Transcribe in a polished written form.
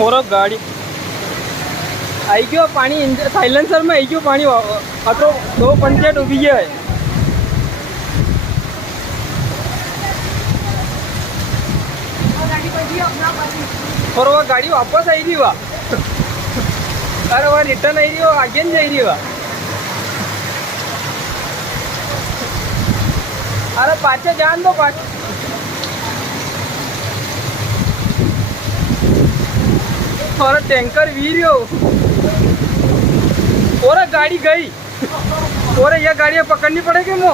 और गाड़ी आई गयो पानी साइलेंसर में आई गयो पानी आ तो 2 डूबी गया है। और वो गाड़ी वापस आई रही वा अरे वह रिटर्न आई रही हो आगे नहीं जा रही वा अरे पाचे जान दो पाचे और टैंकर वीर हो और गाड़ी गई और ये गाड़ियाँ पकड़नी पड़ेगी मो